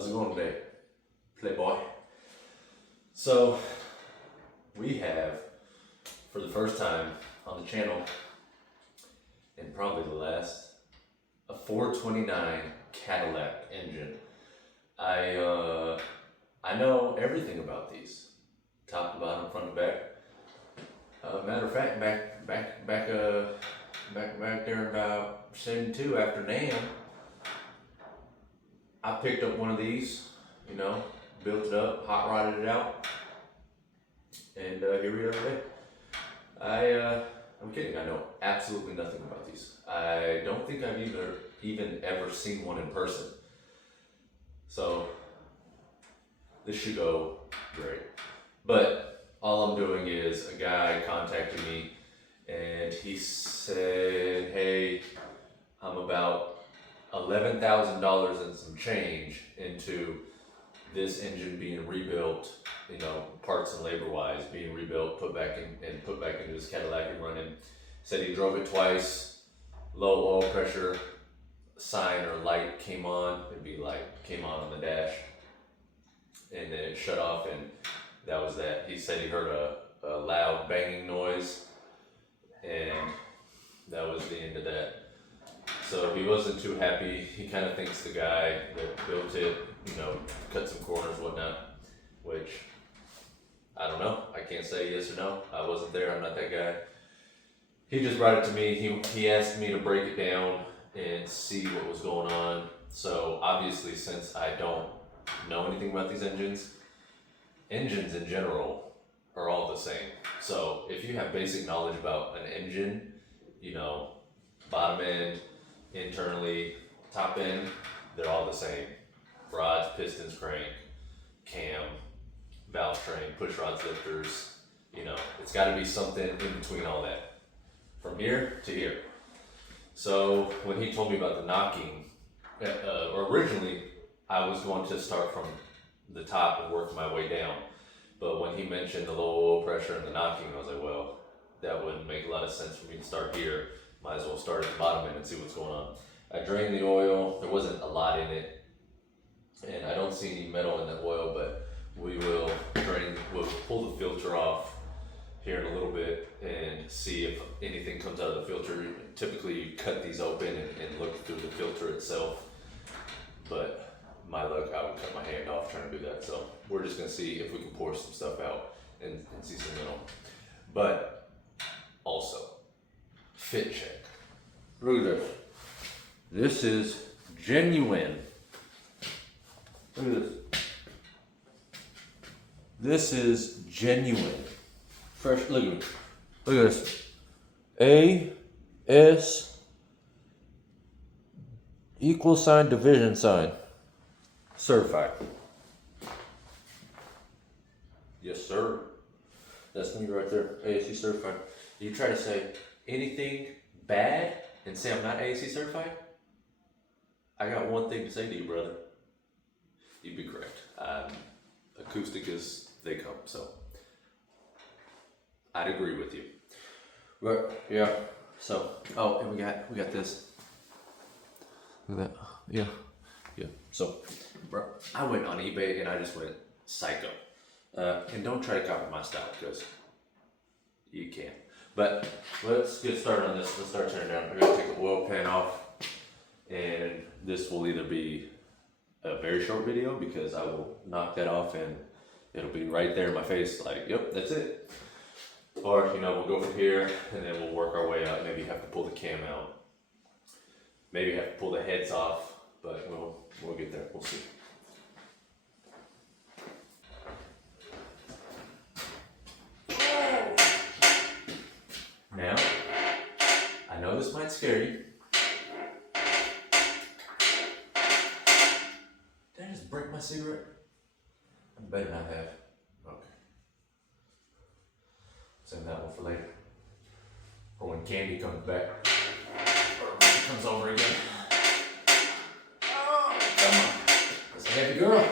How's it going today, Playboy? So, we have, for the first time on the channel, and probably the last, a 429 Cadillac engine. I know everything about these, top to bottom, front to back. Matter of fact, back there about 72 after NAM, I picked up one of these, you know, built it up, hot rodded it out, and here we are today. I'm kidding, I know absolutely nothing about these. I don't think I've even ever seen one in person. So this should go great. But all I'm doing is a guy contacted me and he said, hey, I'm about $11,000 and some change into this engine being rebuilt, you know, parts and labor wise, being rebuilt, put back into this Cadillac and running. Said he drove it twice, low oil pressure sign or light came on, came on the dash, and then it shut off, and that was that. He said he heard a loud banging noise, and that was the end of that. So he wasn't too happy. He kind of thinks the guy that built it, you know, cut some corners, whatnot, which I don't know. I can't say yes or no. I wasn't there. I'm not that guy. He just brought it to me. He asked me to break it down and see what was going on. So obviously, since I don't know anything about these engines in general are all the same. So if you have basic knowledge about an engine, you know, bottom end, internally, top end, they're all the same. Rods, pistons, crank, cam, valve train, push rods, lifters, you know, it's gotta be something in between all that. From here to here. So when he told me about the knocking, originally I was going to start from the top and work my way down. But when he mentioned the low oil pressure and the knocking, I was like, well, that wouldn't make a lot of sense for me to start here. Might as well start at the bottom end and see what's going on. I drained the oil. There wasn't a lot in it. And I don't see any metal in that oil, but we'll pull the filter off here in a little bit and see if anything comes out of the filter. Typically you cut these open and look through the filter itself, but my luck, I would cut my hand off trying to do that. So we're just gonna see if we can pour some stuff out and see some metal. But also, fit check. Look at this. This is genuine. Look at this. This is genuine. Fresh, look at it. Look at this. AS equal sign division sign. Certified. Yes, sir. That's me right there. ASC certified. You try to say anything bad and say I'm not ASC certified? I got one thing to say to you, brother. You'd be correct. Acoustic as they come, so I'd agree with you. But yeah, so and we got this. Look at that. Yeah. So, bro, I went on eBay and I just went psycho. And don't try to copy my style because you can't. But let's get started on this. Let's start turning down. I'm gonna take the oil pan off, and this will either be a very short video because I will knock that off and it'll be right there in my face, like, yep, that's it. Or, you know, we'll go from here and then we'll work our way up. Maybe have to pull the cam out. Maybe have to pull the heads off, but we'll get there. We'll see. Now, I know this might scare you. Did I just break my cigarette? I better not have. Okay. Save that one for later. Or when Candy comes back. Or when she comes over again. Oh, come on. That's a heavy girl.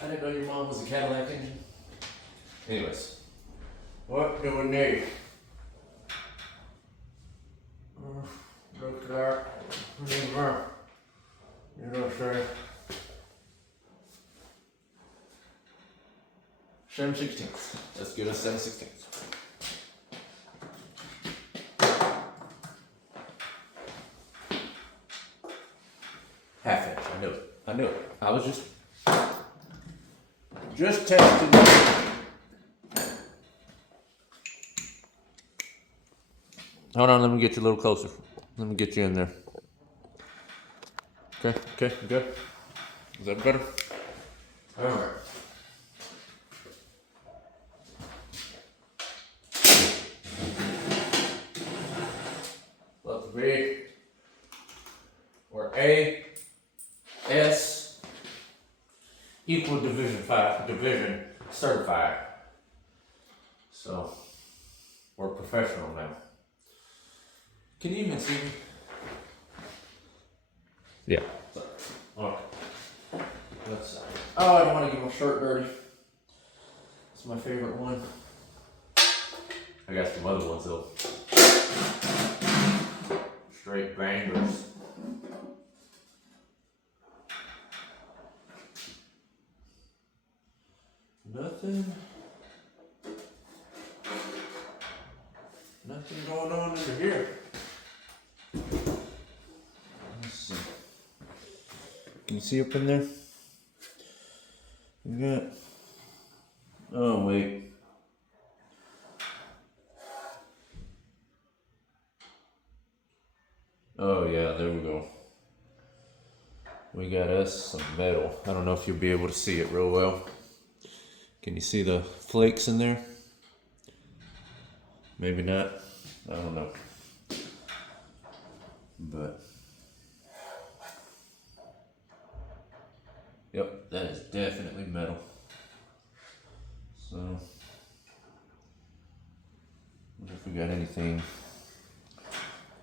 I didn't know your mom was a Cadillac engine. Anyways. What do we need? Look at that. You know what I'm saying? 7/16. Let's get us 7/16. Half inch. I knew it. I knew it. I was just testing. Hold on, let me get you a little closer. Let me get you in there. Okay, good. Is that better? Alright. Let the B or A, S equal division certified. So we're professional now. Can you even see me? Yeah. Sorry. Okay. Left side. Oh, I don't want to get my shirt dirty. It's my favorite one. I got some other ones though. Straight bangers. Nothing going on under here. Let's see. Can you see up in there? You got. Oh wait. Oh yeah, there we go. We got us some metal. I don't know if you'll be able to see it real well. Can you see the flakes in there? Maybe not. I don't know. But yep, that is definitely metal. So wonder if we got anything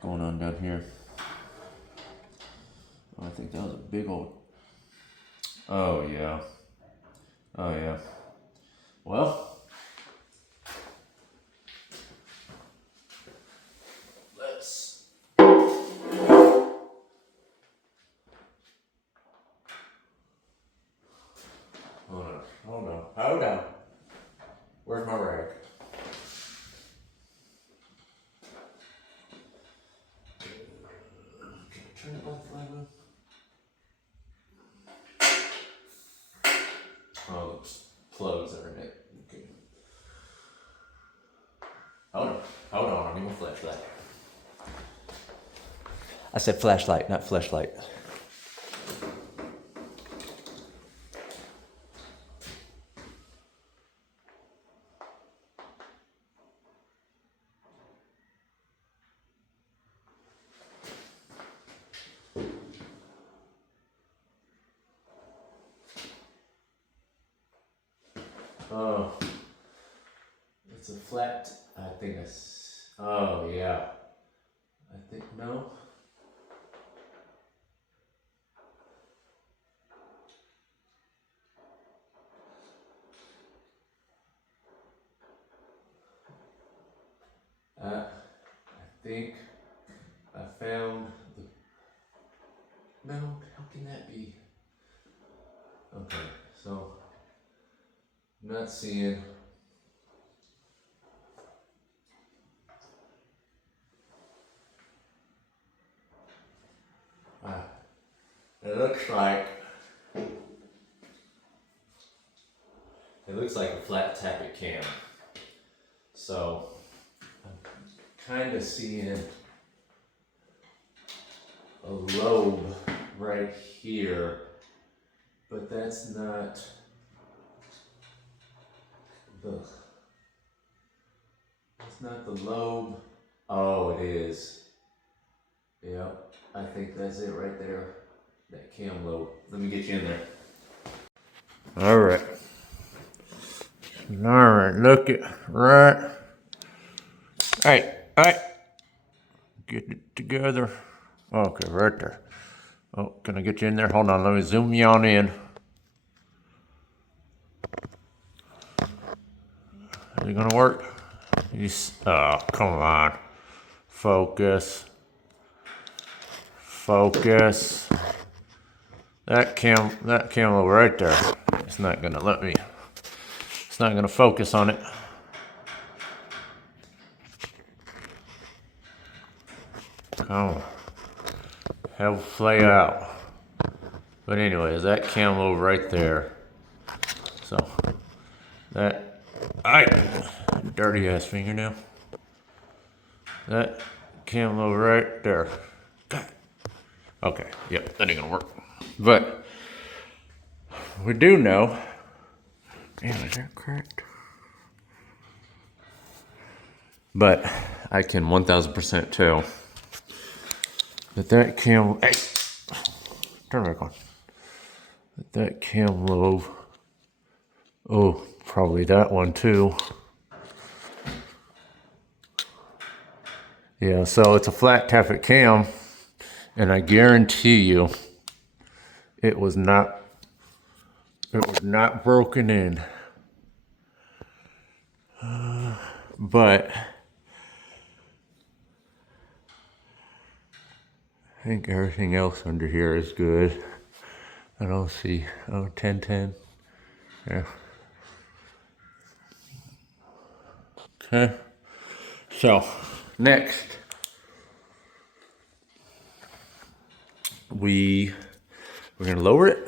going on down here. Oh, I think that was a big old. Oh yeah. Oh yeah. Well, let's. Hold on. Where's my rag? Can I turn it like that? Oh, the plugs are in it. Okay. Hold on, I need my flashlight. I said flashlight, not flashlight. Oh, it's a flat, I think it's, oh yeah, I think, no. I think I found the, no, how can that be? Okay, so, I'm not seeing. It looks like a flat tappet cam. So I'm kind of seeing a lobe right here, but that's not the lobe. Oh, it is. Yep, I think that's it right there. That cam lobe. Let me get you in there. All right, look it right. All right, get it together. Okay, right there. Oh, can I get you in there? Hold on, let me zoom you on in. Is it gonna work? Oh, come on. Focus. That camera right there. It's not gonna let me It's not gonna focus on it. Oh, have flay out. But anyways, that cam lobe right there. So that, dirty ass fingernail. That cam lobe right there. Okay, yep, that ain't gonna work. But we do know. Damn, is that cracked? But I can 1000% tell that cam. Hey, turn it back on. That cam lobe. Oh, probably that one too. Yeah, so it's a flat taffet cam, and I guarantee you, it was not broken in. But I think everything else under here is good. I don't see, 1010. Yeah. Okay. So, next, we're gonna lower it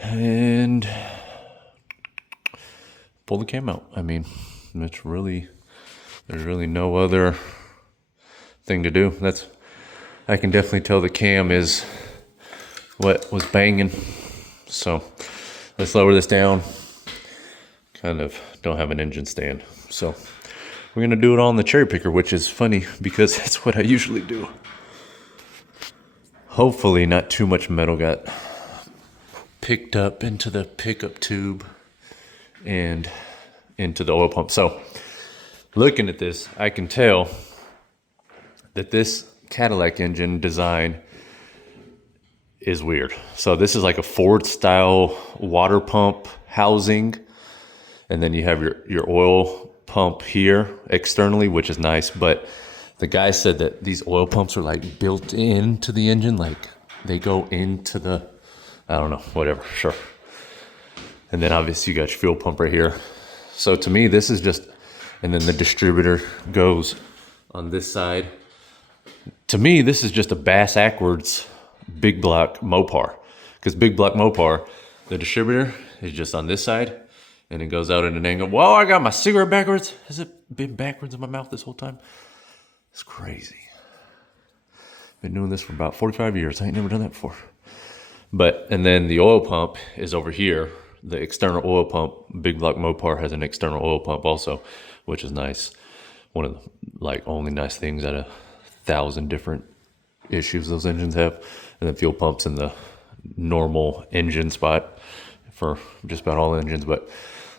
and pull the cam out. I mean, there's really no other thing to do. I can definitely tell the cam is what was banging. So let's lower this down. Kind of don't have an engine stand. So we're gonna do it on the cherry picker, which is funny because that's what I usually do. Hopefully not too much metal got picked up into the pickup tube and into the oil pump. So looking at this, I can tell that this Cadillac engine design is weird. So this is like a Ford style water pump housing. And then you have your oil pump here externally, which is nice. But the guy said that these oil pumps are like built into the engine. Like they go into the, I don't know, whatever, sure. And then obviously you got your fuel pump right here. So to me, this is just, and then the distributor goes on this side. To me, this is just a bass backwards big block Mopar. Because big block Mopar, the distributor is just on this side and it goes out at an angle. Whoa, I got my cigarette backwards. Has it been backwards in my mouth this whole time? It's crazy. Been doing this for about 45 years. I ain't never done that before. But, and then the oil pump is over here. The external oil pump, big block Mopar has an external oil pump also, which is nice. One of the like only nice things out of 1,000 different issues those engines have. And then fuel pumps in the normal engine spot for just about all engines. But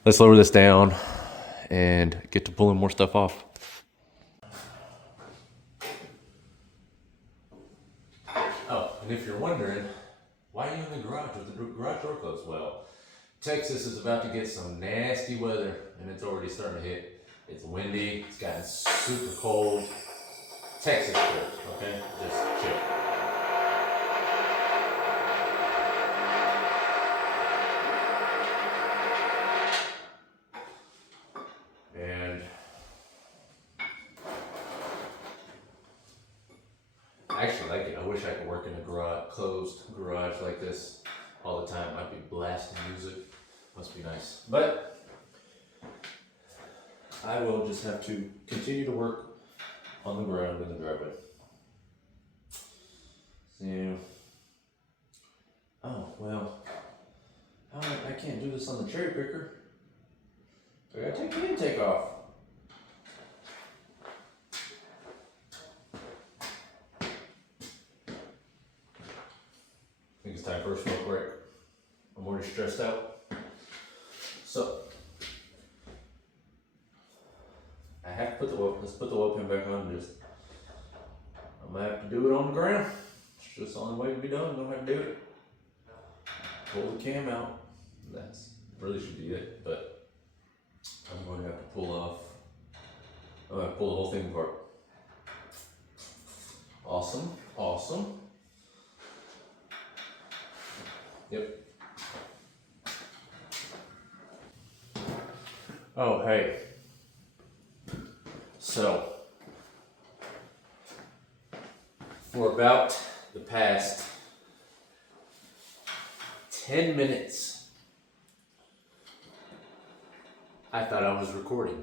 let's lower this down and get to pulling more stuff off. Oh, and if you're wondering, why are you in the garage with the garage door closed? Well, Texas is about to get some nasty weather and it's already starting to hit. It's windy, it's gotten super cold. Texas first, okay? Just chill. And I actually like it. I wish I could work in a garage, closed garage like this all the time. I'd be blasting music. Must be nice. But I will just have to continue to work on the ground in the driveway. So, oh, well, I can't do this on the cherry picker. I gotta take the intake off. I think it's time for a smoke break. I'm already stressed out. So, I have to put the oil, let's put the oil pan back on and I'm gonna have to do it on the ground. It's just the only way it can be done. I'm gonna have to do it. Pull the cam out. That's really should be it, but I'm going to have to pull off. I'm gonna pull the whole thing apart. Awesome, awesome. Yep. Oh, hey. So, for about the past 10 minutes, I thought I was recording.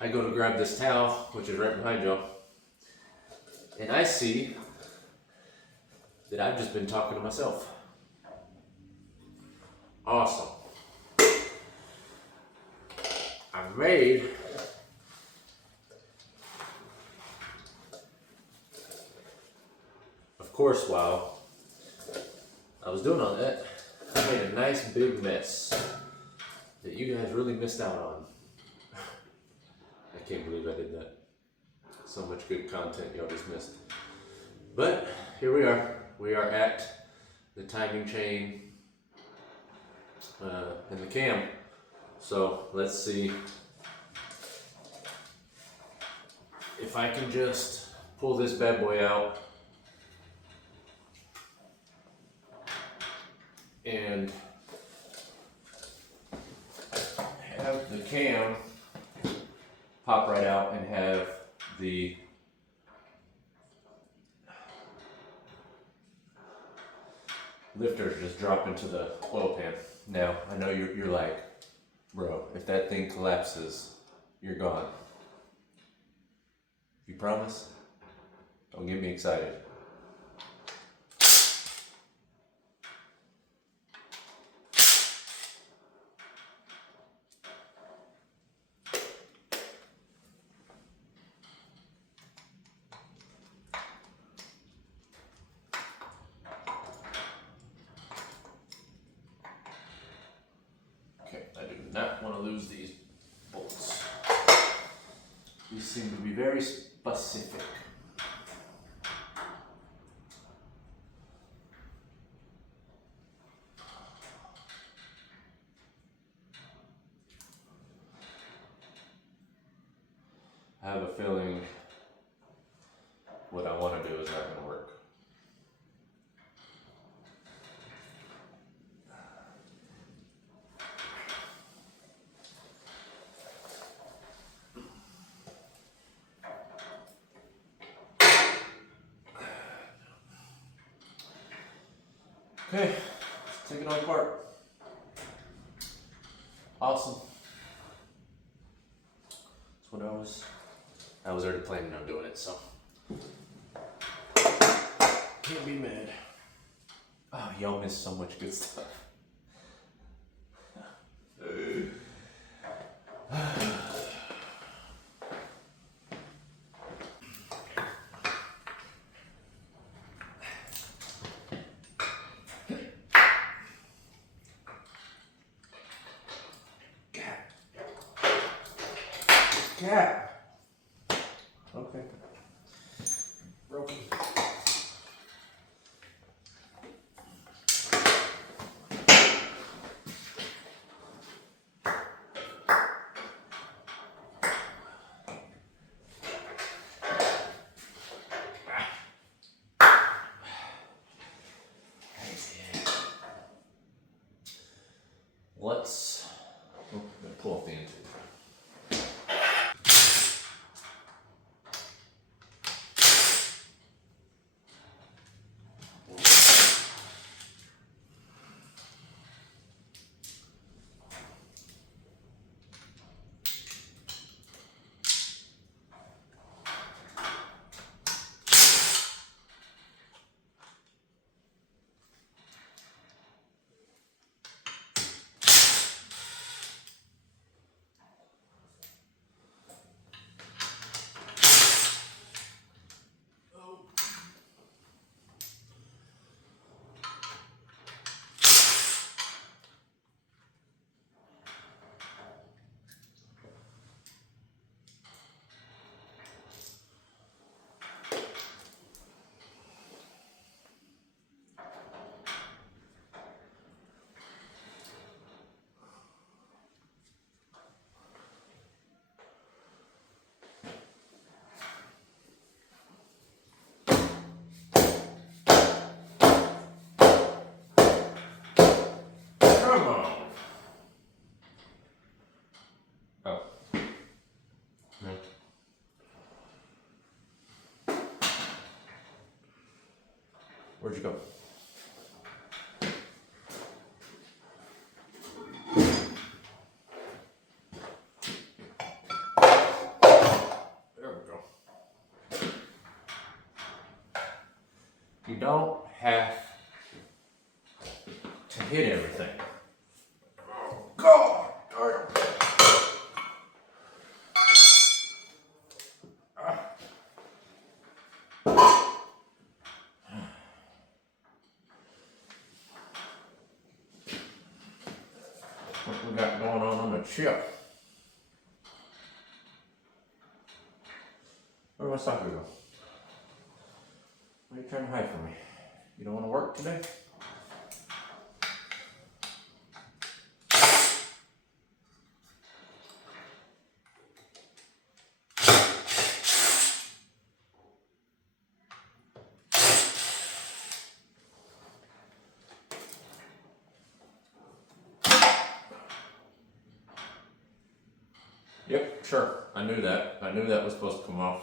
I go to grab this towel, which is right behind y'all, and I see that I've just been talking to myself. Awesome. I made of course, while I was doing all that, I made a nice big mess that you guys really missed out on. I can't believe I did that. So much good content y'all just missed. But here we are. We are at the timing chain and the cam. So let's see if I can just pull this bad boy out and have the cam pop right out and have the lifters just drop into the oil pan. Now, I know you're like, bro, if that thing collapses, you're gone. You promise? Don't get me excited. Okay, I do not want to lose these bolts. These seem to be very specific. I have a feeling what I want to do is not going to work. Okay, let's take it all apart. Awesome. That's what I was already planning on doing it, so can't be mad. Oh, y'all missed so much good stuff. Yeah. Okay. Broken. Let's pull off the end. Where'd you go? There we go. You don't have to hit everything. Oh, God! What we got going on the chip? Where'd my soccer go? What are you trying to hide from me? You don't want to work today? Yep, sure. I knew that. I knew that was supposed to come off.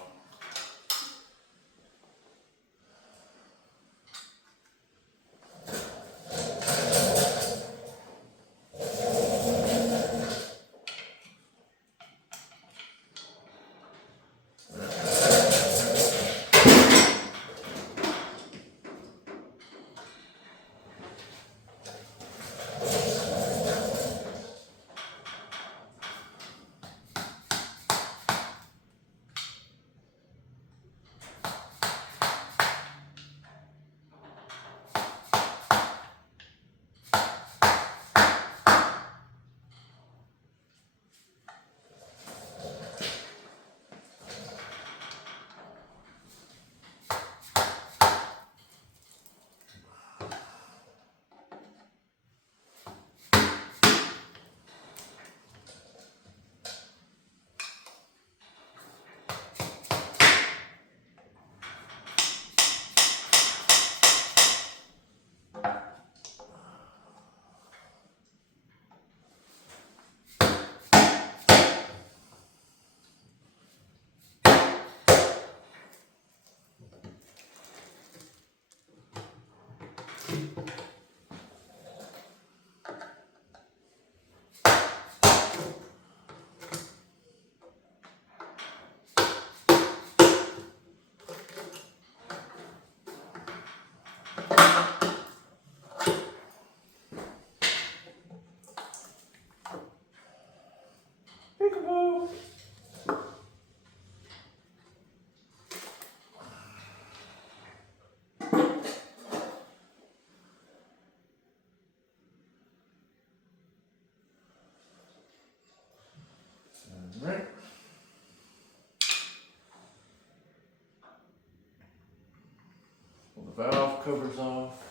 Peekaboo! Alright. Pull the valve covers off.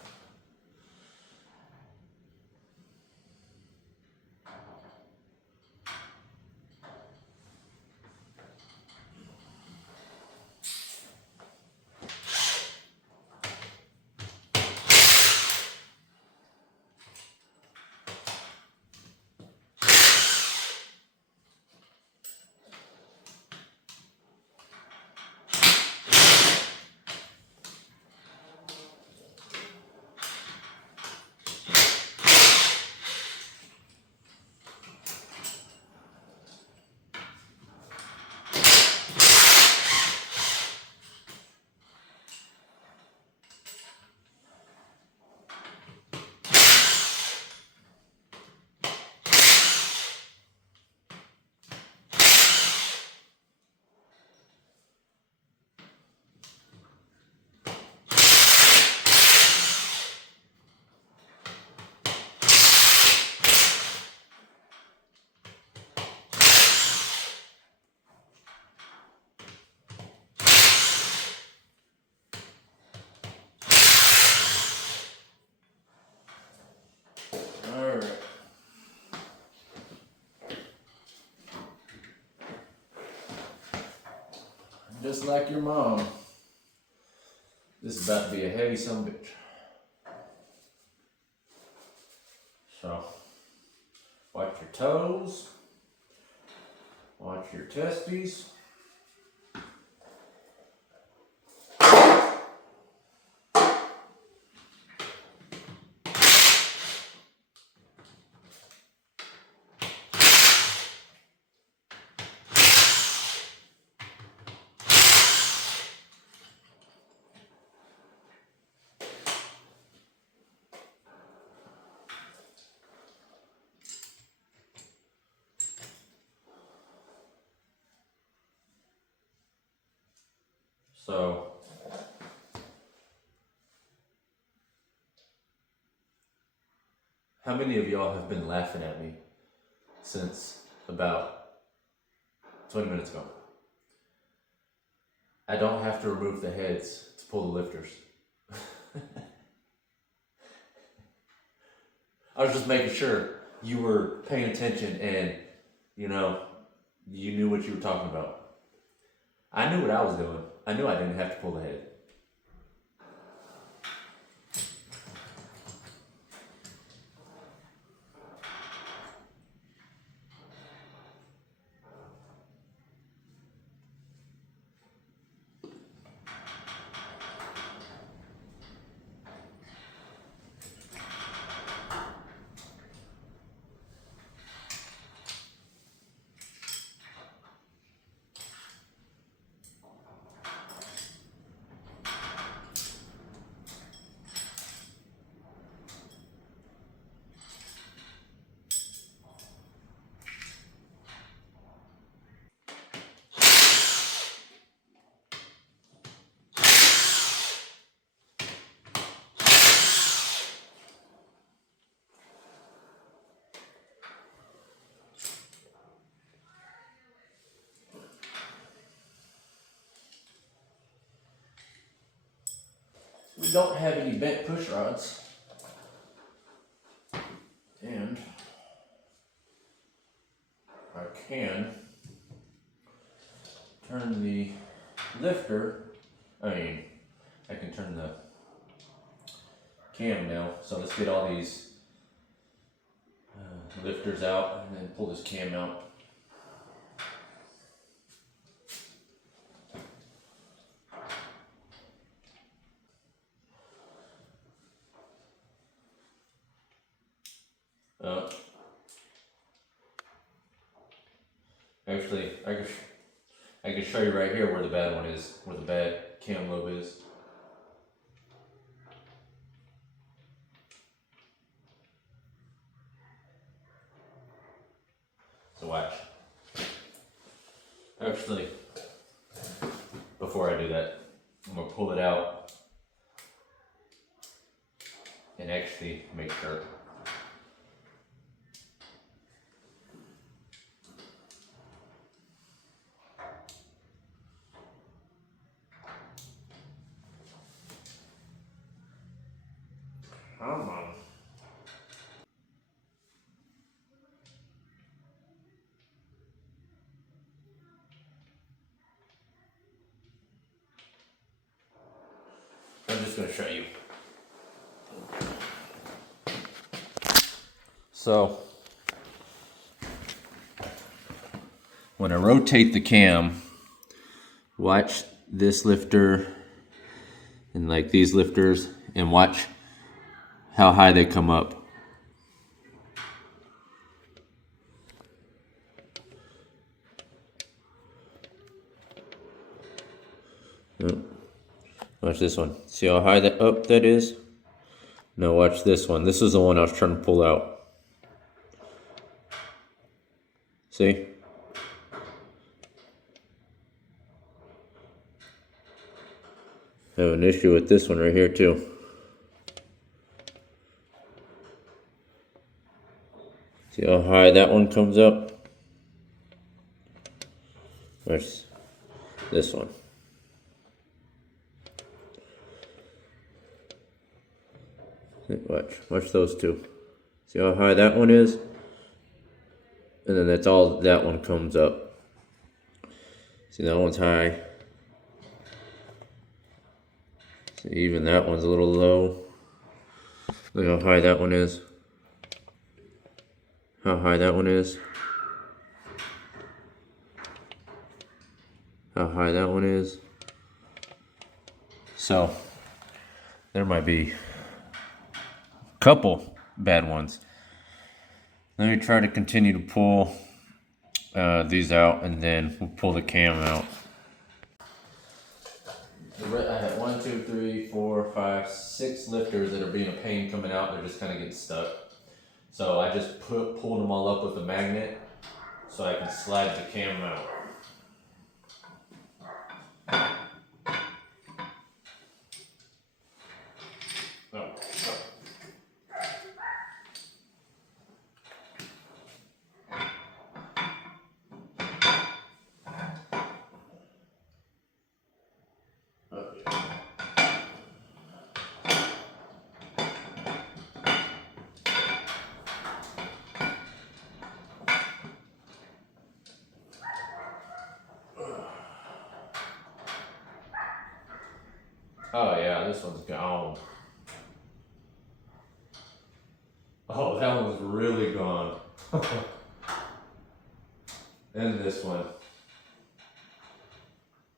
Just like your mom. This is about to be a heavy son of a bitch. So, watch your toes. Watch your testes. So how many of y'all have been laughing at me since about 20 minutes ago? I don't have to remove the heads to pull the lifters. I was just making sure you were paying attention and, you knew what you were talking about. I knew what I was doing. I knew I didn't have to pull the head. We don't have any bent push rods. And I can turn the lifter, I can turn the cam now. So let's get all these lifters out and then pull this cam out. Actually, I can show you right here where the bad one is, where the bad cam lobe is. So watch. Actually, before I do that, I'm gonna pull it out and actually make sure. Come on. I'm just going to show you. So, when I rotate the cam, watch this lifter and like these lifters, and watch how high they come up. Yep. Watch this one. See how high that up that is? Now watch this one. This is the one I was trying to pull out. See? I have an issue with this one right here too. See how high that one comes up? Where's this one? Watch those two. See how high that one is? And then that's all that one comes up. See, that one's high. See, even that one's a little low. Look how high that one is. How high that one is. How high that one is. So, there might be a couple bad ones. Let me try to continue to pull these out, and then we'll pull the cam out. I have 1, 2, 3, 4, 5, 6 lifters that are being a pain coming out. They're just kind of getting stuck. So I just pulled them all up with a magnet so I can slide the cam out. Oh yeah, this one's gone. Oh, that one's really gone. And this one.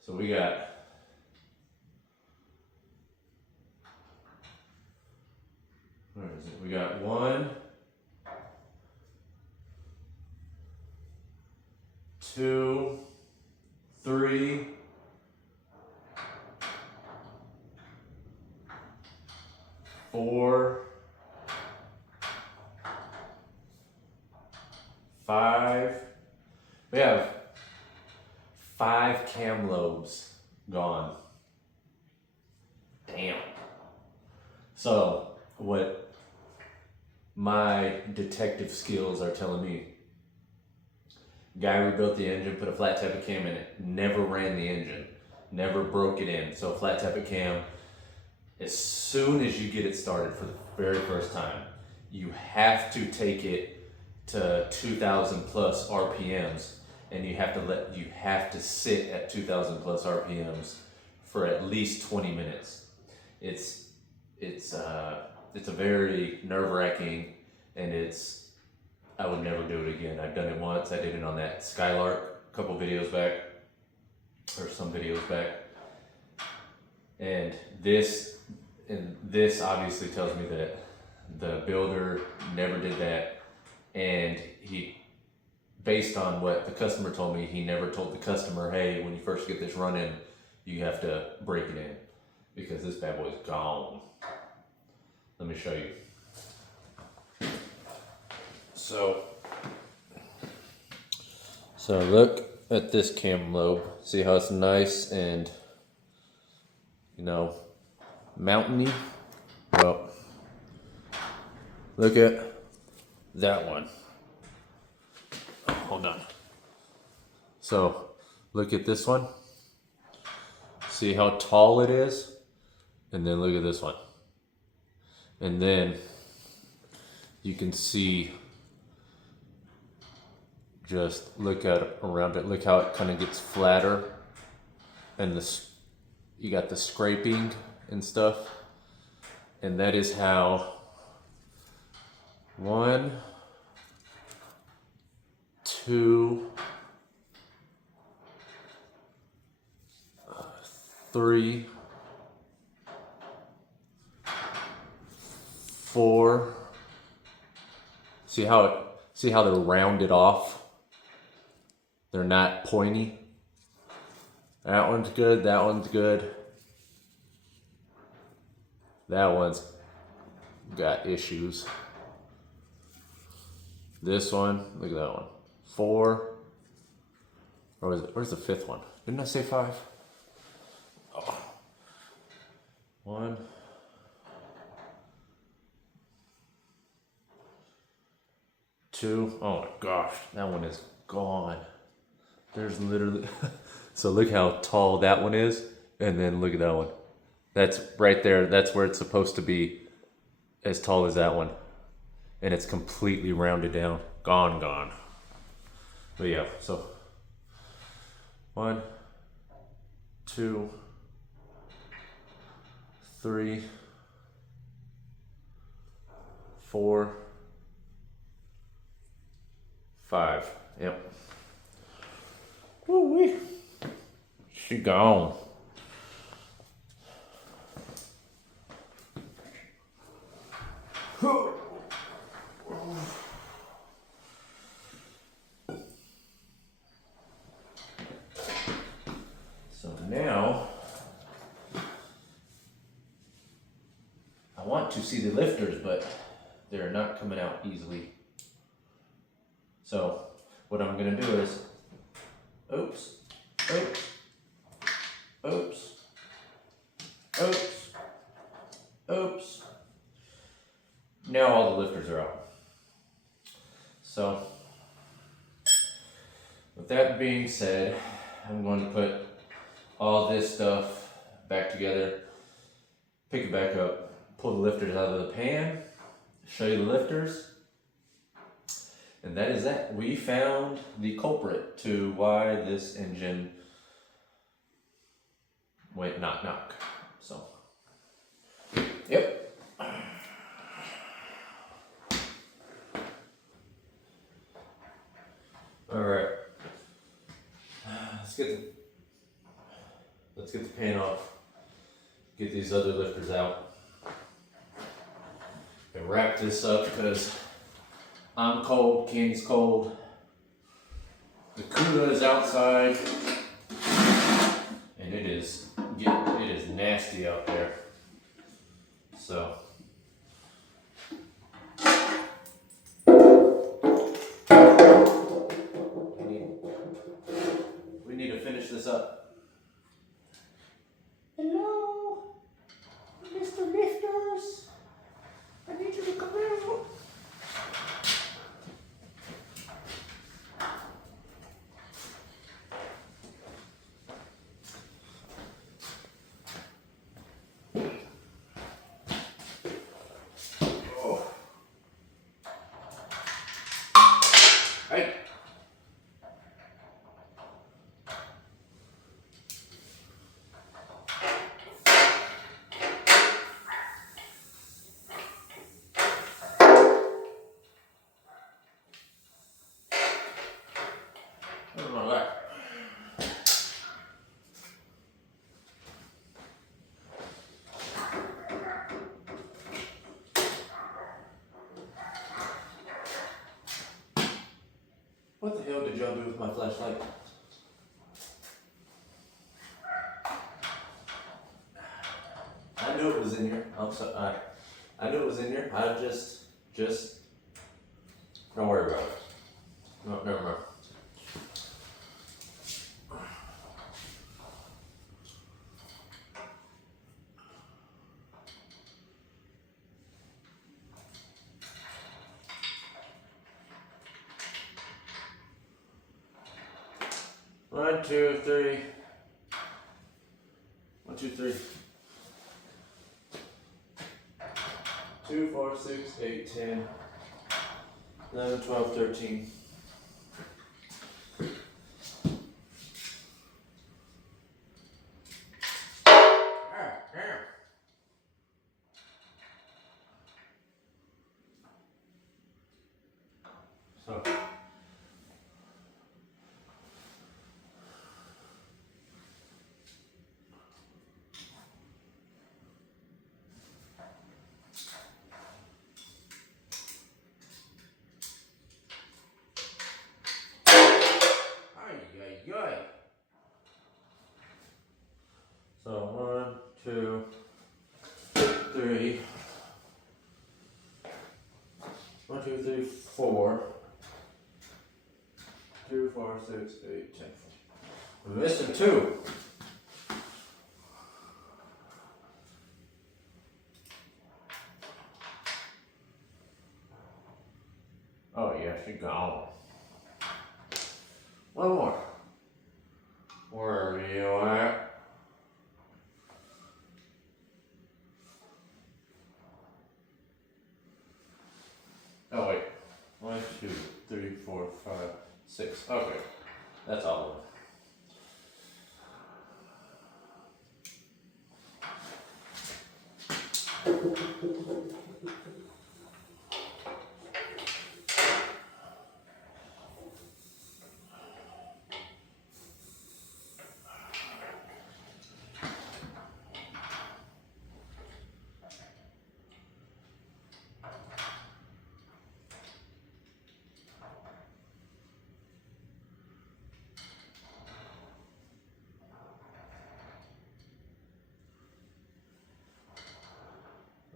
So we got where is it? We got 1, 2, 3, 4, 5. We have 5 cam lobes gone. Damn. So what my detective skills are telling me, guy rebuilt the engine, put a flat tappet cam in it, never ran the engine, never broke it in. So flat tappet cam, as soon as you get it started for the very first time, you have to take it to 2,000 plus RPMs, and you have to sit at 2,000 plus RPMs for at least 20 minutes. It's a very nerve-wracking, and I would never do it again. I've done it once. I did it on that Skylark a couple videos back, or some videos back, and this obviously tells me that the builder never did that. And he, based on what the customer told me, he never told the customer, hey, when you first get this running, you have to break it in, because this bad boy's gone. Let me show you. So look at this cam lobe. See how it's nice and, mountainy? Well, look at that one. Oh, hold on. So look at this one. See how tall it is? And then look at this one. And then you can see, just look at it around it. Look how it kind of gets flatter. And you got the scraping and stuff. And that is how 1, 2, 3, 4. See how they're rounded off? They're not pointy. That one's good, that one's good. That one's got issues. This one, look at that one. 4. Or is it? Where's the 5th one? Didn't I say 5? Oh. 1. 2. Oh my gosh, that one is gone. There's literally. So look how tall that one is, and then look at that one. That's right there. That's where it's supposed to be, as tall as that one. And it's completely rounded down. Gone. But yeah, so 1, 2, 3, 4, 5. Yep. Woo-wee. She gone. So now I want to see the lifters, but they're not coming out easily. So what I'm gonna do is, oops. Now all the lifters are out. So with that being said, I'm going to put all this stuff back together, pick it back up, pull the lifters out of the pan, show you the lifters, and that is that. We found the culprit to why this engine went knock. So Yep. All right. Let's get the paint off. Get these other lifters out. And wrap this up because I'm cold, Candy's cold. The Cuda is outside, and it is nasty out there. So we need to finish this up. Hello, Mr. Lifters. I need you to come out. Hey. Where's my light? What the hell did y'all do with my flashlight? I knew it was in here. I knew it was in here. I just don't worry about it. No, never mind. One, two, three. 1, 2, 3. 2, 4, 6, 8, 10, 11, 12, 13. So. So 1, 2, 3. 1, 2, 3, 4. 2, 4, 6, 8, 10. We're missing 2. Oh yeah, she's gone. One more. Where are you at? Oh wait. 1, 2, 3, 4, 5, 6. Okay. That's all of it.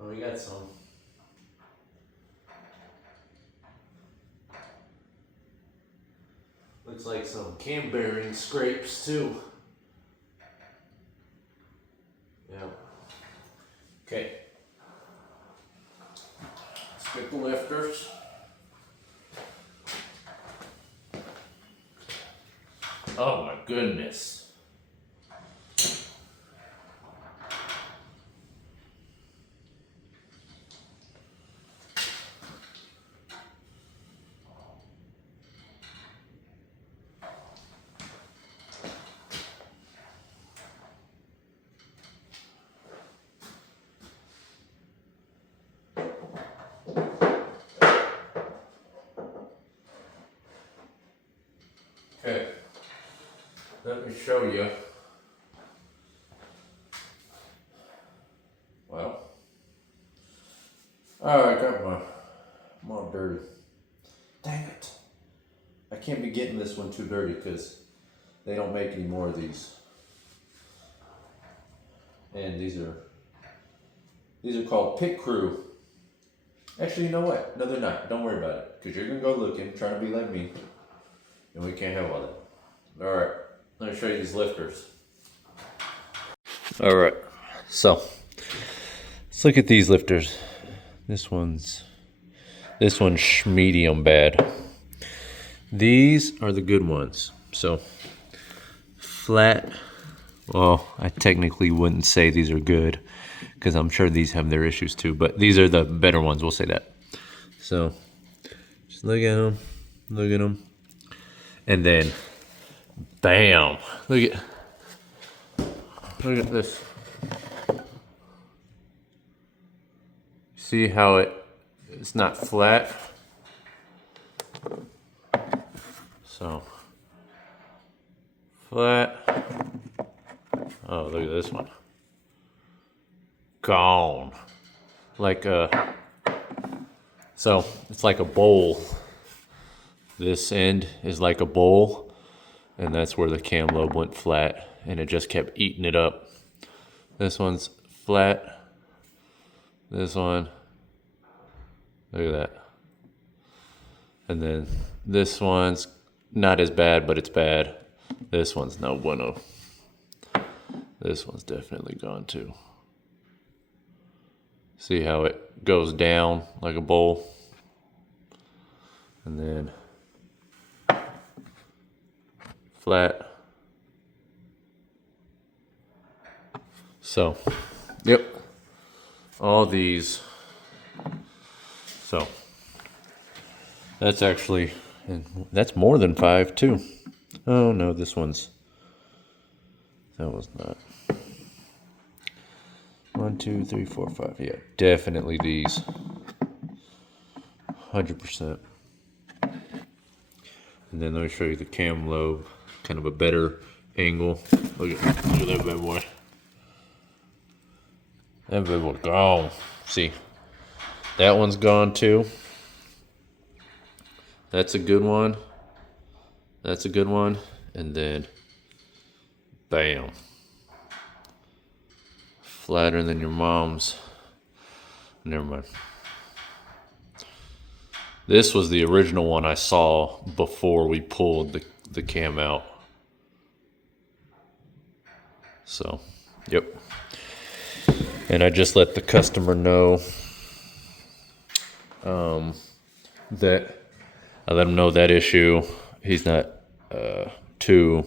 Oh, we got some. Looks like some cam bearing scrapes too. Yeah. Okay. Let's get the lifters. Oh my goodness. Okay, let me show you. Well, I got I'm all dirty. Dang it. I can't be getting this one too dirty because they don't make any more of these. And these are called Pit Crew. Actually, you know what? No, they're not. Don't worry about it. Because you're going to go looking, trying to be like me. And we can't have all that. Alright, let me show you these lifters. Alright, so let's look at these lifters. This one's medium bad. These are the good ones. So flat, well, I technically wouldn't say these are good because I'm sure these have their issues too, but these are the better ones, we'll say that. So just look at them, and then bam, look at this. See how it's not flat? So flat. Oh, look at this one. Gone. Like so it's like a bowl. This end is like a bowl, and that's where the cam lobe went flat, and it just kept eating it up. This one's flat. This one, look at that. And then this one's not as bad, but it's bad. This one's no bueno. This one's definitely gone too. See how it goes down like a bowl? And then flat. So, yep. All these. So, that's actually, that's more than 5 too. Oh no, that was not. 1, 2, 3, 4, 5. Yeah, definitely these. 100%. And then let me show you the cam lobe, kind of a better angle. Look at that bad boy. That bad boy gone. See, that one's gone too. That's a good one. That's a good one. And then, bam. Flatter than your mom's. Never mind. This was the original one I saw before we pulled the cam out. So, yep. And I just let the customer know that I let him know that issue. He's not too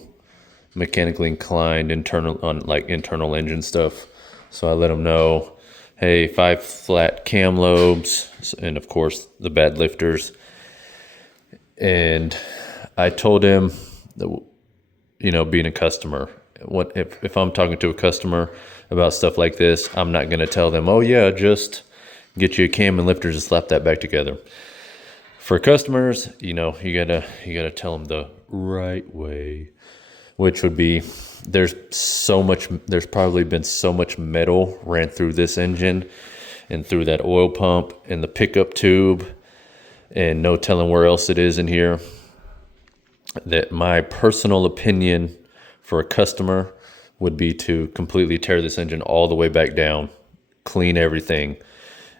mechanically inclined internal engine stuff. So I let him know, hey, 5 flat cam lobes, and of course the bad lifters. And I told him that, you know, being a customer, what if I'm talking to a customer about stuff like this, I'm not going to tell them, oh yeah, just get you a cam and lifters and slap that back together. For customers, you know, you gotta tell them the right way, which would be, there's probably been so much metal ran through this engine and through that oil pump and the pickup tube, and no telling where else it is in here, that my personal opinion for a customer would be to completely tear this engine all the way back down, clean everything,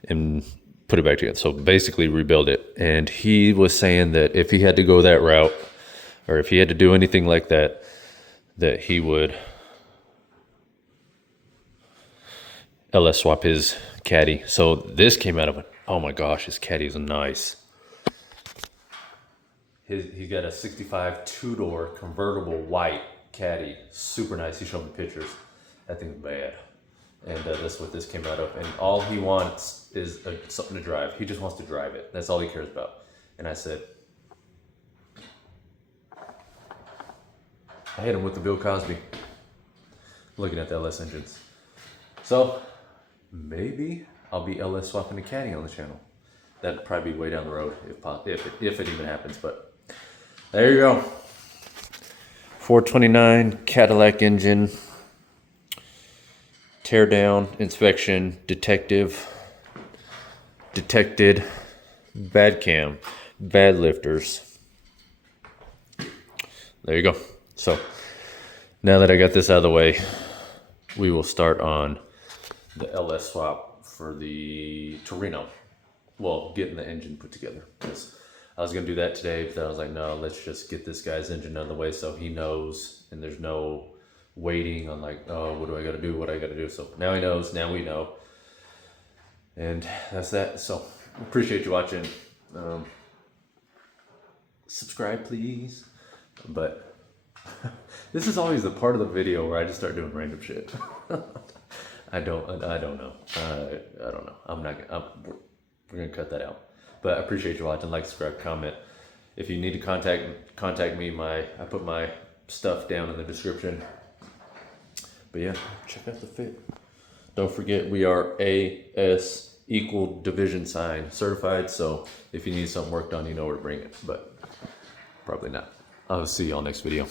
and put it back together. So basically rebuild it. And he was saying that if he had to go that route, or if he had to do anything like that, that he would LS swap his Caddy. So this came out of it. Oh my gosh, his Caddy is nice. He got a 65 two-door convertible white Caddy. Super nice. He showed me pictures. That thing's bad. And that's what this came out of. And all he wants is something to drive. He just wants to drive it. That's all he cares about. And I said, I hit him with the Bill Cosby, looking at the LS engines. So maybe I'll be LS swapping a Caddy on the channel. That'd probably be way down the road if it even happens. But there you go. 429 Cadillac engine. Teardown, inspection, detected, bad cam, bad lifters. There you go. So now that I got this out of the way, we will start on the LS swap for the Torino. Well, getting the engine put together. Because I was going to do that today, but then I was like, no, let's just get this guy's engine out of the way so he knows and there's no waiting on like, oh, what do I got to do? What I got to do? So now he knows, now we know. And that's that. So appreciate you watching. Subscribe, please. But this is always the part of the video where I just start doing random shit. I don't know. I don't know. We're gonna cut that out. But I appreciate you watching. Like, subscribe, comment. If you need to contact me. I put my stuff down in the description. But yeah, check out the fit. Don't forget, we are AS equal division sign certified. So if you need something worked on, you know where to bring it. But probably not. I'll see y'all next video.